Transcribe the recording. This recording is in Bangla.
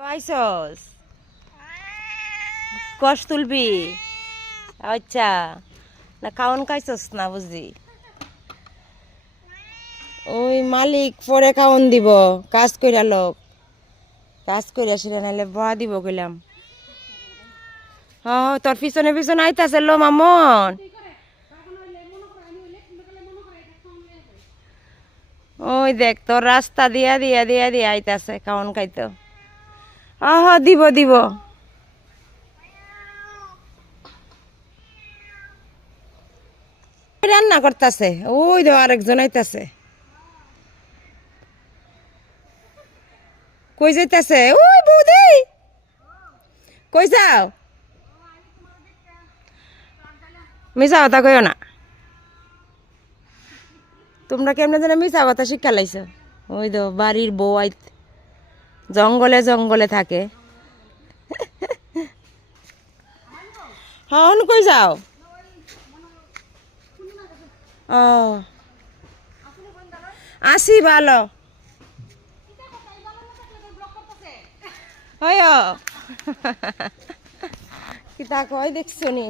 আইসস কষ তুলবি? আচ্ছা। না খাওন খাইছস না বুঝি? ওই মালিক পরে খাওন দিব, কাজ কইরা লোক। কাজ কইরা সেটা নাহলে বয়া দিব কইলাম। হ তোর পিছনে পিছনে আইতাছে লো মামন। ওই দেখ, তোর রাস্তা দিয়া দিয়া দিয়া দিয়া আইতাছে খাওন খাইতো। আহ দিব দিব। রান্না করতেছে। ওই তো আরেকজন আইতাছে। কই যাইতাছে? ওই বৌদি। কই যাও? মিশা কথা কইও না। তোমরা কেমনে যেন মিশা কথা শিক্ষা লাইছো? ওই তো বাড়ির বউ আই জঙ্গলে জঙ্গলে থাকে। হন কই যাও। ও। আসি ভালো। হয়। কিতা কয় দেখছ নি?